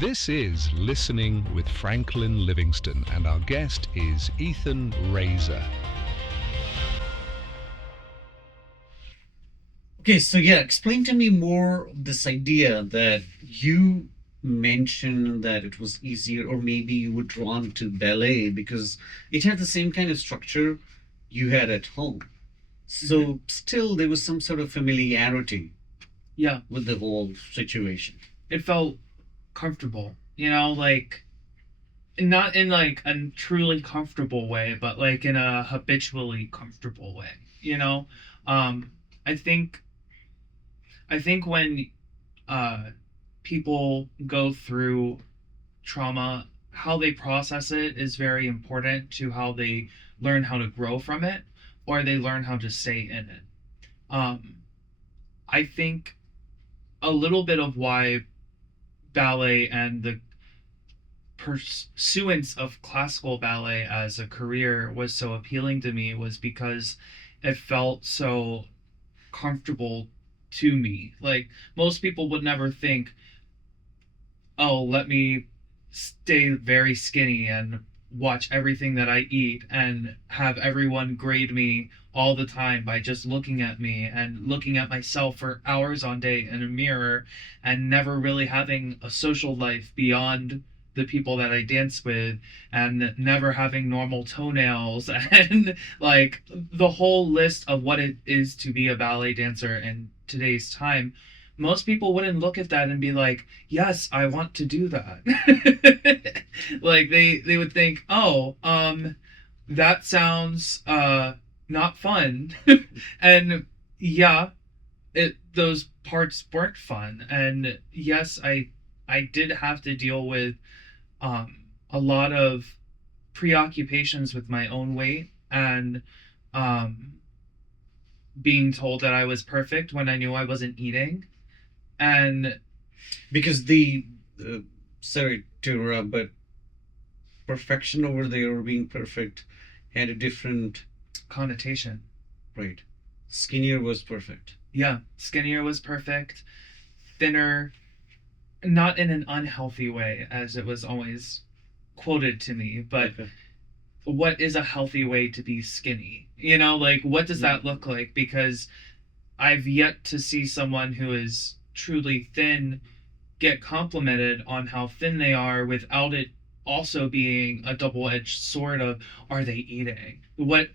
This is Listening with Franklin Livingston, and our guest is Ethan Raysor. Okay, so explain to me more this idea that you mentioned that it was easier, or maybe you were drawn to ballet because it had the same kind of structure you had at home. Mhm. So still there was some sort of familiarity Yeah, with the whole situation. it felt comfortable, like not in like a truly comfortable way, but like in a habitually comfortable way, you know? Um, I think when uh people go through trauma, how they process it is very important to how they learn how to grow from it or they learn how to stay in it. Um, I think a little bit of why ballet and the pursuance of classical ballet as a career was so appealing to me was because it felt so comfortable to me. Like most people would never think, oh, let me stay very skinny and watch everything that I eat and have everyone grade me all the time by just looking at me and looking at myself for hours on day in a mirror and never really having a social life beyond the people that I dance with and never having normal toenails and like the whole list of what it is to be a ballet dancer in today's time. Most people wouldn't look at that and be like, yes, I want to do that. Like they would think, oh, that sounds not fun. And yeah, it those parts weren't fun. And yes, I did have to deal with a lot of preoccupations with my own weight and um being told that I was perfect when I knew I wasn't eating. And Because the, sorry to interrupt, but perfection over there, or being perfect, had a different, connotation. right? Skinnier was perfect. Yeah, skinnier was perfect, thinner, not in an unhealthy way, as it was always quoted to me, but Okay. what is a healthy way to be skinny? Like what does that look like? Because I've yet to see someone who is truly thin get complimented on how thin they are without it also being a double-edged sword of are they eating? What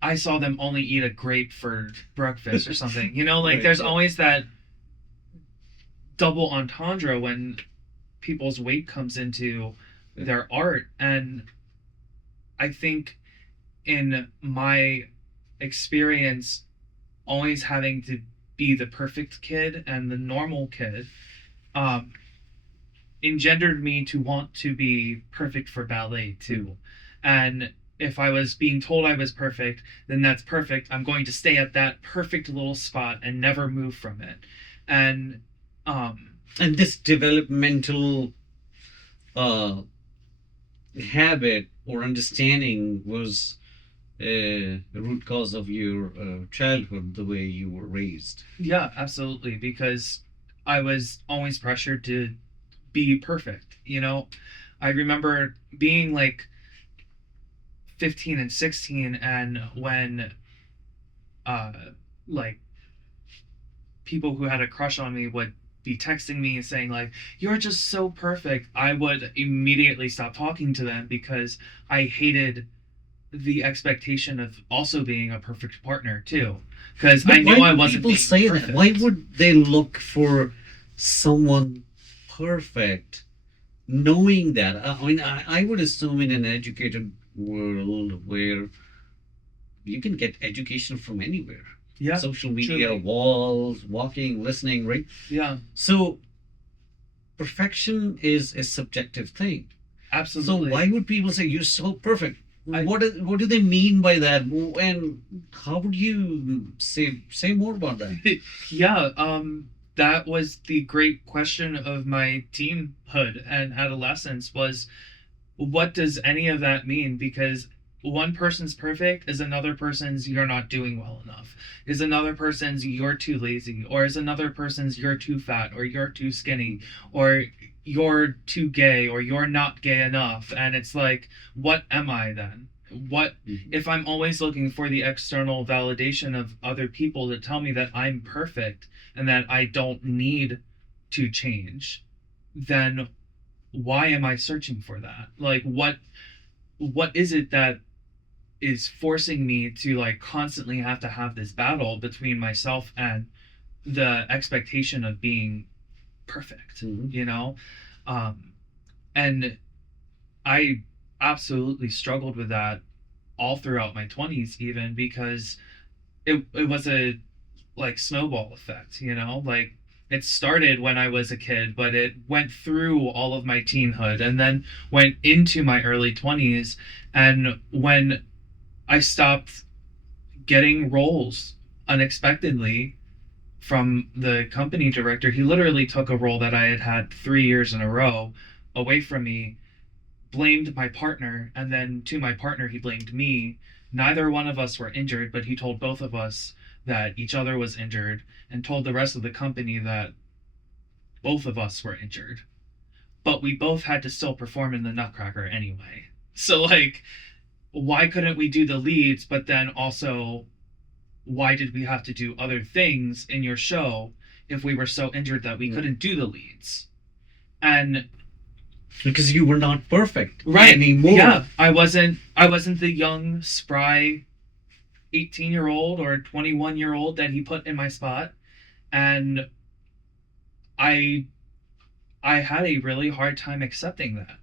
I saw them only eat a grape for breakfast or something. Like Right, there's yeah. always that double entendre when people's weight comes into their art. And I think in my experience, always having to be the perfect kid and the normal kid, um, engendered me to want to be perfect for ballet too. And if I was being told I was perfect, then that's perfect. I'm going to stay at that perfect little spot and never move from it. And um And this developmental uh, habit or understanding was the root cause of your childhood, the way you were raised. yeah, absolutely, because I was always pressured to be perfect. I remember being like 15 and 16 and when uh like people who had a crush on me would be texting me and saying like you're just so perfect, I would immediately stop talking to them because I hated the expectation of also being a perfect partner too, because I But why knew I would wasn't people being say that? Why perfect. would they look for someone perfect, knowing that? I mean, I would assume in an educated world where you can get education from anywhere, Yeah, social media, truly. walls, walking, listening, right? Yeah, So perfection is a subjective thing. So absolutely. why would people say you're so perfect? I What do they mean by that? And how would you say more about that? yeah, that was the great question of my teenhood and adolescence was what does any of that mean? Because one person's perfect is another person's you're not doing well enough, is another person's you're too lazy, or is another person's you're too fat or you're too skinny, or you're too gay or you're not gay enough. And it's like, what am I then? What if I'm always looking for the external validation of other people to tell me that I'm perfect and that I don't need to change? Then why am I searching for that? Like, what is it that is forcing me to like constantly have to have this battle between myself and the expectation of being perfect, you know? Um, and I absolutely struggled with that all throughout my 20s, even because it was a like snowball effect, you know? Like it started when I was a kid, but it went through all of my teenhood and then went into my early 20s. And when I stopped getting roles unexpectedly from the company director, he literally took a role that I had had 3 years in a row away from me, blamed my partner, and then to my partner, he blamed me. Neither one of us were injured, but he told both of us that each other was injured and told the rest of the company that both of us were injured. But we both had to still perform in the Nutcracker anyway. So, like, why couldn't we do the leads, but then also why did we have to do other things in your show if we were so injured that we couldn't do the leads? And because you were not perfect right anymore. Yeah, I wasn't the young spry 18-year-old or 21-year-old that he put in my spot. And I had a really hard time accepting that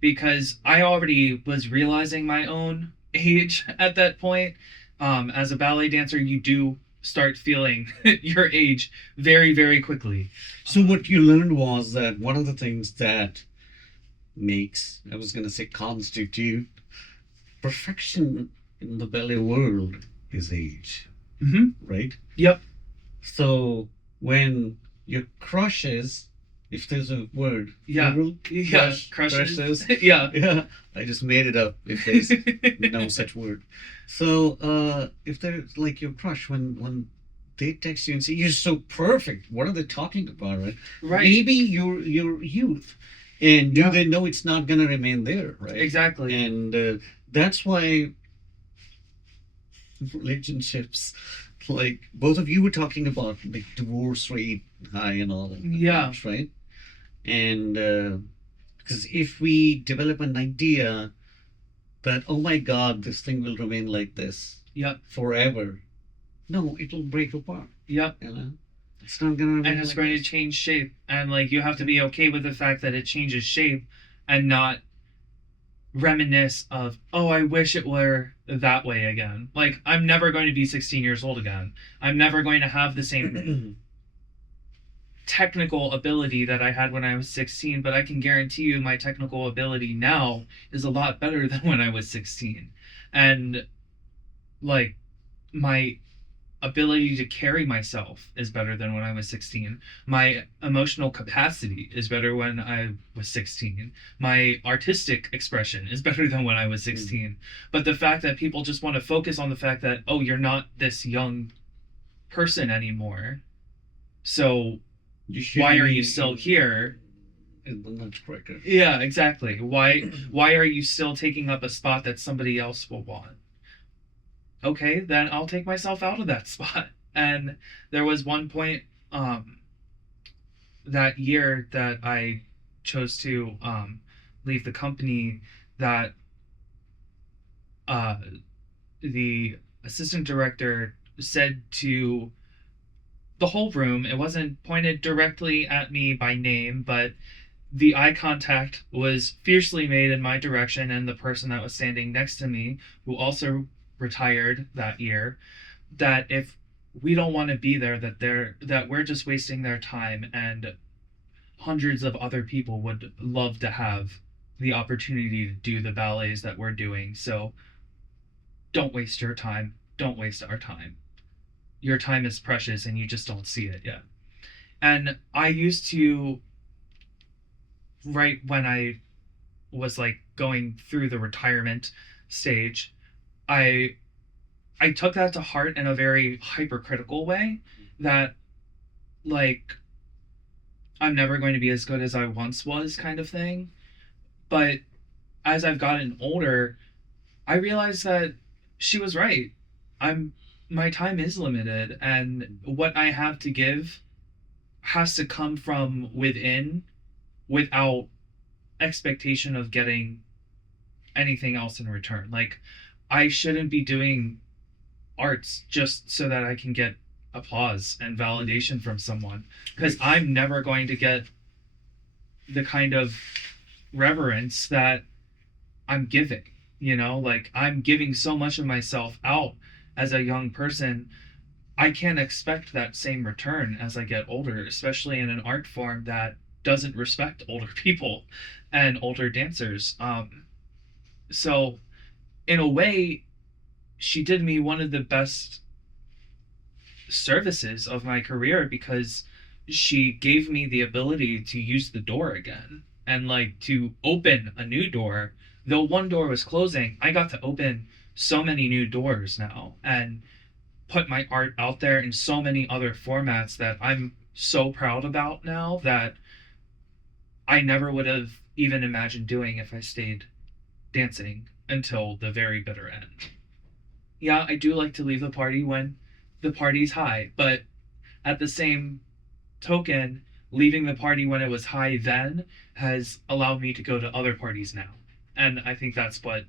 because I already was realizing my own age at that point. As a ballet dancer, you do start feeling your age very, very quickly. So what you learned was that one of the things that makes, I was going to say constitute, perfection in the ballet world is age. Right? Yep. So when your crushes, if there's a word, Yeah. plural, Yeah. crushes. Yeah. Yeah, I just made it up if there's no such word. So if there's like your crush, when they text you and say you're so perfect, what are they talking about, right? Right. Maybe your youth, and Yeah. they know it's not gonna remain there, right? Exactly. And that's why relationships, like both of you were talking about, like divorce rate high and all that. Yeah. Right. And because if we develop an idea that, oh my God, this thing will remain like this Yep. forever, no, it'll break apart. Yep. You know, it's not gonna remain And it's like going to this. change shape. And like you have to be okay with the fact that it changes shape and not reminisce of, oh, I wish it were that way again. Like I'm never going to be 16 years old again. I'm never going to have the same technical ability that I had when I was 16, but I can guarantee you my technical ability now is a lot better than when I was 16. And like my ability to carry myself is better than when I was 16. My emotional capacity is better when I was 16. My artistic expression is better than when I was 16. But the fact that people just want to focus on the fact that, oh, you're not this young person anymore, so why are you still here? That's correct. Yeah, exactly. Why are you still taking up a spot that somebody else will want? Okay, then I'll take myself out of that spot. And there was one point that year that I chose to leave the company that the assistant director said to the whole room, it wasn't pointed directly at me by name, but the eye contact was fiercely made in my direction, and the person that was standing next to me, who also retired that year, that if we don't want to be there, that we're just wasting their time, and hundreds of other people would love to have the opportunity to do the ballets that we're doing. So don't waste your time. Don't waste our time. Your time is precious and you just don't see it yet. And I used to, right when I was like going through the retirement stage, I took that to heart in a very hypercritical way, that like I'm never going to be as good as I once was, kind of thing. But as I've gotten older, I realized that she was right. I'm my time is limited, and what I have to give has to come from within without expectation of getting anything else in return. Like, I shouldn't be doing arts just so that I can get applause and validation from someone, because I'm never going to get the kind of reverence that I'm giving. Like, I'm giving so much of myself out as a young person. I can't expect that same return as I get older, especially in an art form that doesn't respect older people and older dancers. So, in a way, she did me one of the best services of my career, because she gave me the ability to use the door again and like to open a new door. Though one door was closing, I got to open so many new doors now and put my art out there in so many other formats that I'm so proud about now, that I never would have even imagined doing if I stayed dancing until the very bitter end. Yeah, I do like to leave the party when the party's high, but at the same token, leaving the party when it was high then has allowed me to go to other parties now. And I think that's what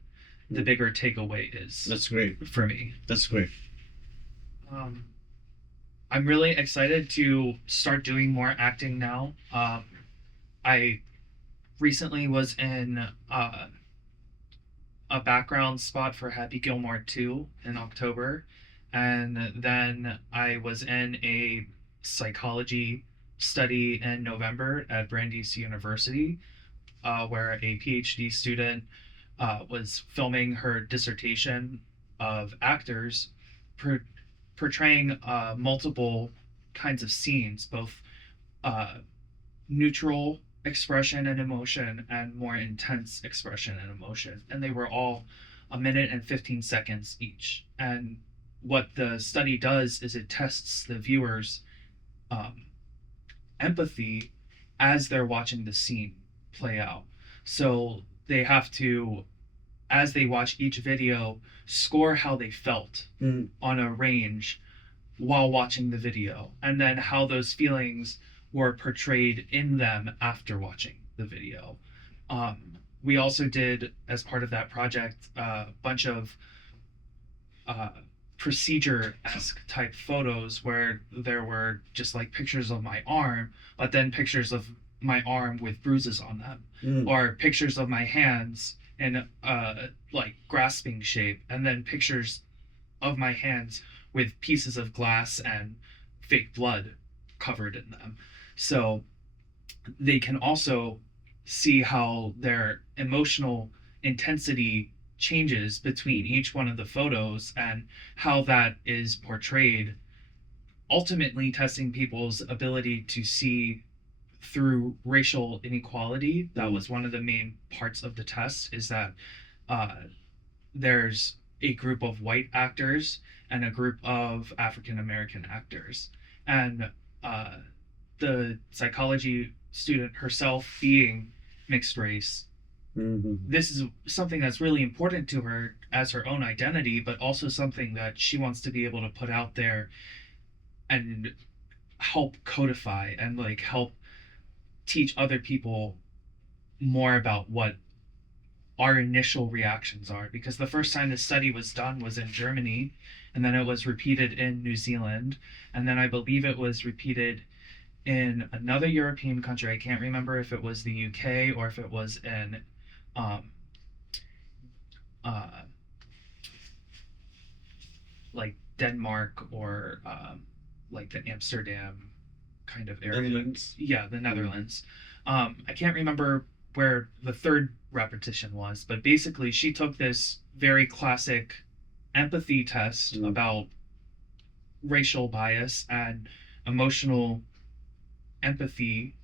the bigger takeaway is That's great. for me. That's great. Um, I'm really excited to start doing more acting now. I recently was in a background spot for Happy Gilmore 2 in October, and then I was in a psychology study in November at Brandeis University, where a PhD student was filming her dissertation of actors portraying multiple kinds of scenes, both uh, neutral expression and emotion and more intense expression and emotion. And they were all a minute and 15 seconds each. And what the study does is it tests the viewer's um, empathy as they're watching the scene play out. So they have to, as they watch each video, score how they felt on a range while watching the video, and then how those feelings were portrayed in them after watching the video. We also did, as part of that project, a bunch of procedure-esque type photos where there were just like pictures of my arm, but then pictures of my arm with bruises on them, or pictures of my hands in like grasping shape, and then pictures of my hands with pieces of glass and fake blood covered in them. So they can also see how their emotional intensity changes between each one of the photos and how that is portrayed, ultimately testing people's ability to see through racial inequality. That was one of the main parts of the test, is that there's a group of white actors and a group of African American actors. And the psychology student herself, being mixed race, this is something that's really important to her as her own identity, but also something that she wants to be able to put out there and help codify and like help teach other people more about what our initial reactions are. Because the first time this study was done was in Germany, and then it was repeated in New Zealand, and then I believe it was repeated in another European country. I can't remember if it was the UK or if it was in like Denmark, or like the Amsterdam kind of area. Netherlands. Yeah, the Netherlands. I can't remember where the third repetition was, but basically she took this very classic empathy test about racial bias and emotional empathy,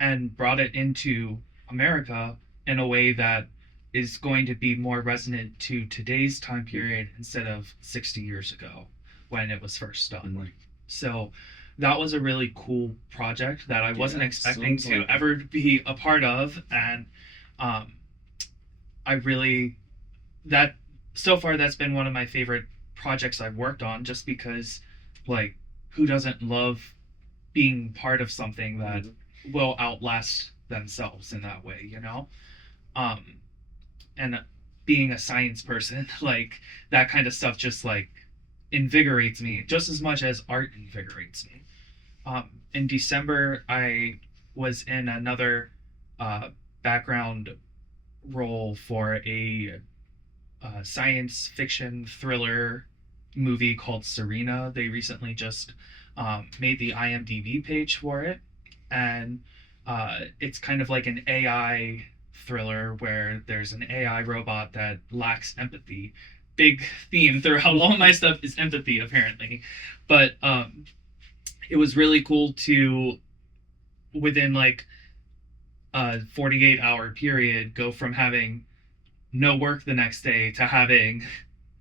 and brought it into America in a way that is going to be more resonant to today's time period instead of 60 years ago when it was first done. Right. So that was a really cool project that I wasn't Yeah, expecting sounds to like it. ever be a part of. And um, I really, that so far, that's been one of my favorite projects I've worked on, just because, like, who doesn't love being part of something that Mhm. will outlast themselves in that way, you know? Um, and being a science person, like, that kind of stuff just, like, invigorates me just as much as art invigorates me. In December, I was in another uh, background role for a science fiction thriller movie called Serena. They recently just made the IMDb page for it, and it's kind of like an AI thriller where there's an AI robot that lacks empathy. Big theme throughout all my stuff is empathy, apparently, but it was really cool to, within like a 48-hour period, go from having no work the next day to having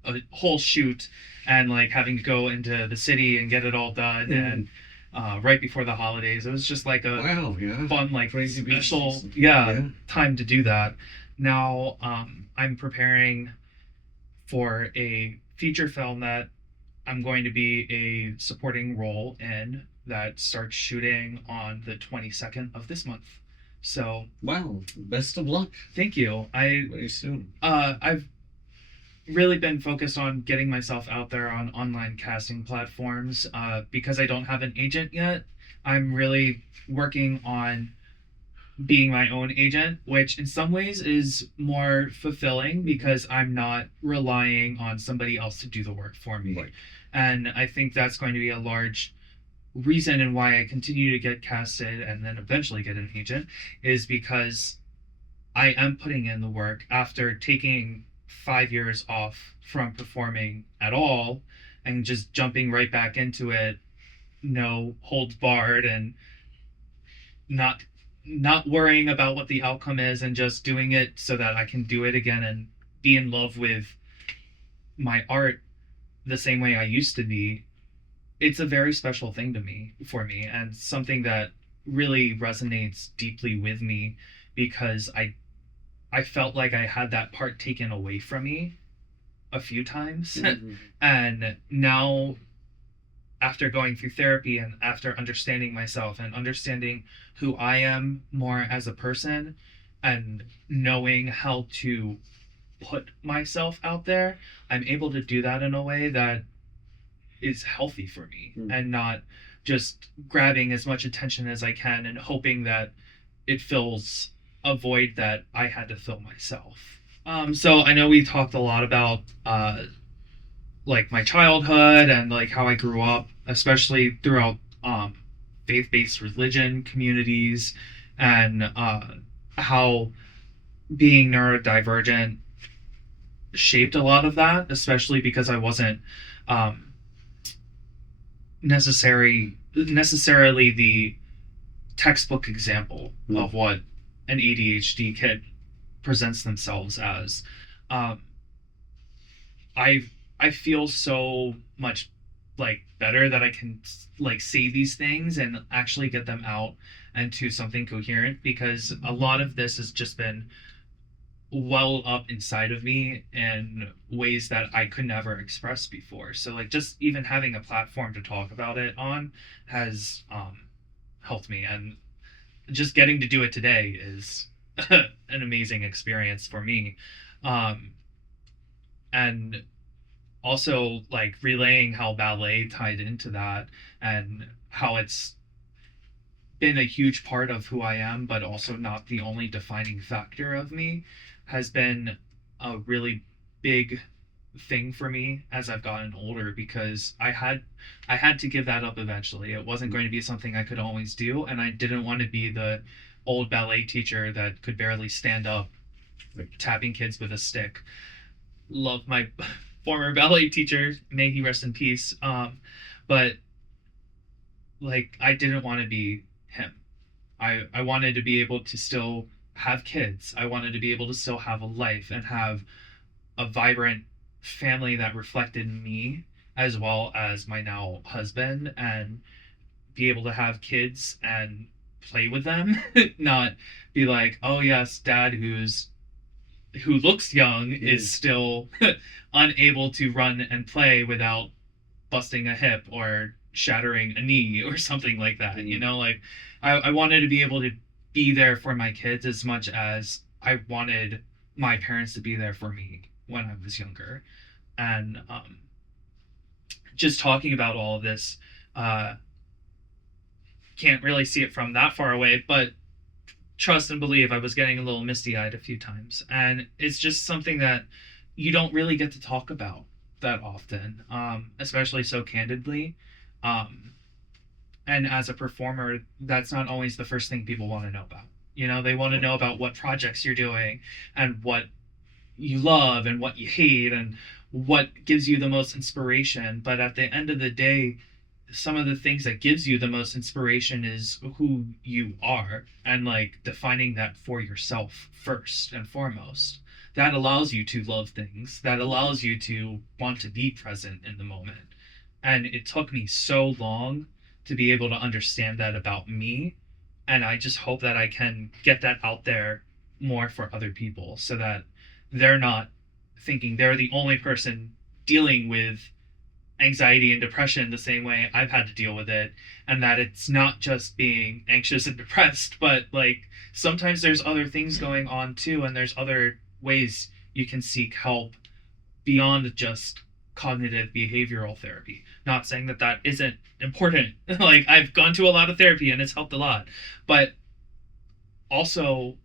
a whole shoot and like having to go into the city and get it all done. And right before the holidays, it was just like a Wow, yeah. fun, like Crazy busy special, season. yeah, Yeah. time to do that. Now I'm preparing for a feature film that I'm going to be a supporting role in, that starts shooting on the 22nd of this month. So Wow. Best of luck. thank you. Very soon. I've really been focused on getting myself out there on online casting platforms, because I don't have an agent yet. I'm really working on being my own agent, which in some ways is more fulfilling because I'm not relying on somebody else to do the work for me. Right. And I think that's going to be a large reason and why I continue to get casted and then eventually get an agent, is because I am putting in the work after taking 5 years off from performing at all and just jumping right back into it, no holds barred, and not not worrying about what the outcome is and just doing it so that I can do it again and be in love with my art the same way I used to be. It's a very special thing to me, for me, and something that really resonates deeply with me, because I felt like I had that part taken away from me a few times. Mhm. And now, after going through therapy and after understanding myself and understanding who I am more as a person and knowing how to put myself out there, I'm able to do that in a way that is healthy for me, Mm. and not just grabbing as much attention as I can and hoping that it fills a void that I had to fill myself. So I know we talked a lot about like my childhood and like how I grew up, especially throughout faith-based religion communities, and how being neurodivergent shaped a lot of that, especially because I wasn't um, necessarily the textbook example Mm. of what an ADHD kid presents themselves as. Um, I I feel so much like better that I can like say these things and actually get them out into something coherent, because a lot of this has just been well up inside of me in ways that I could never express before. So like just even having a platform to talk about it on has helped me, and just getting to do it today is an amazing experience for me. Um and also like relaying how ballet tied into that, and how it's been a huge part of who I am, but also not the only defining factor of me, has been a really big thing for me as I've gotten older, because I had to give that up eventually. It wasn't going to be something I could always do, and I didn't want to be the old ballet teacher that could barely stand up tapping kids with a stick. Love my former ballet teacher, may he rest in peace. But like I didn't want to be him. I wanted to be able to still have kids. I wanted to be able to still have a life and have a vibrant family that reflected me, as well as my now husband, and be able to have kids and play with them, not be like, oh yes, dad who looks young is still unable to run and play without busting a hip or shattering a knee or something like that. You know, like I wanted to be able to be there for my kids as much as I wanted my parents to be there for me when I was younger. And just talking about all of this, uh, can't really see it from that far away, but trust and believe I was getting a little misty eyed a few times. And it's just something that you don't really get to talk about that often, especially so candidly. Um, and as a performer, that's not always the first thing people want to know about. You know, they want to know about what projects you're doing and what you love and what you hate and what gives you the most inspiration. But at the end of the day, some of the things that gives you the most inspiration is who you are and like defining that for yourself first and foremost. That allows you to love things, that allows you to want to be present in the moment. And it took me so long to be able to understand that about me, and I just hope that I can get that out there more for other people so that they're not thinking they're the only person dealing with anxiety and depression the same way I've had to deal with it, and that it's not just being anxious and depressed, but like sometimes there's other things going on too, and there's other ways you can seek help beyond just cognitive behavioral therapy. Not saying that that isn't important. Like I've gone to a lot of therapy and it's helped a lot, but also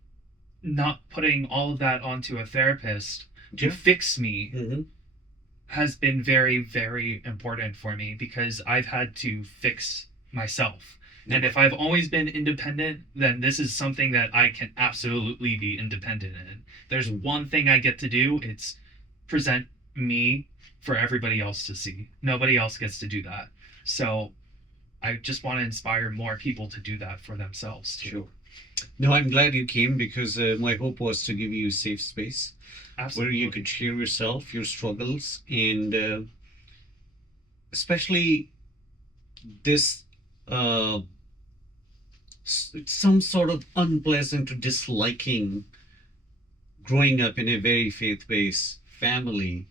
not putting all of that onto a therapist to fix me has been very, very important for me because I've had to fix myself. And if I've always been independent, then this is something that I can absolutely be independent in. There's one thing I get to do, it's present me for everybody else to see. Nobody else gets to do that. So I just want to inspire more people to do that for themselves too. Sure. No, I'm glad you came because my hope was to give you a safe space Absolutely. where you could share yourself, your struggles, and especially this some sort of unpleasant or disliking growing up in a very faith-based family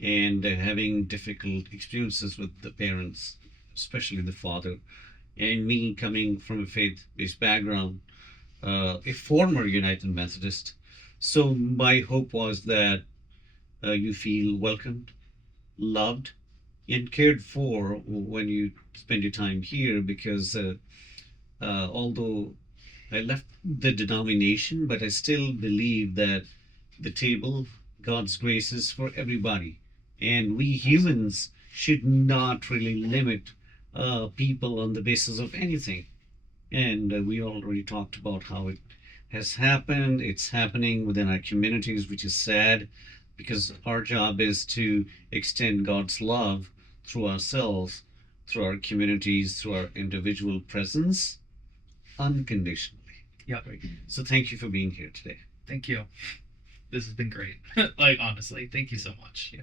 and having difficult experiences with the parents, especially the father, and me coming from a faith-based background, a former United Methodist. So my hope was that you feel welcomed, loved, and cared for when you spend your time here because although I left the denomination, but I still believe that the table, God's grace is for everybody. And we humans should not really limit people on the basis of anything. And we already talked about how it has happened. It's happening within our communities, which is sad because our job is to extend God's love through ourselves, through our communities, through our individual presence, unconditionally. Yeah. So thank you for being here today. Thank you. This has been great. Like honestly, thank you so much. Yeah.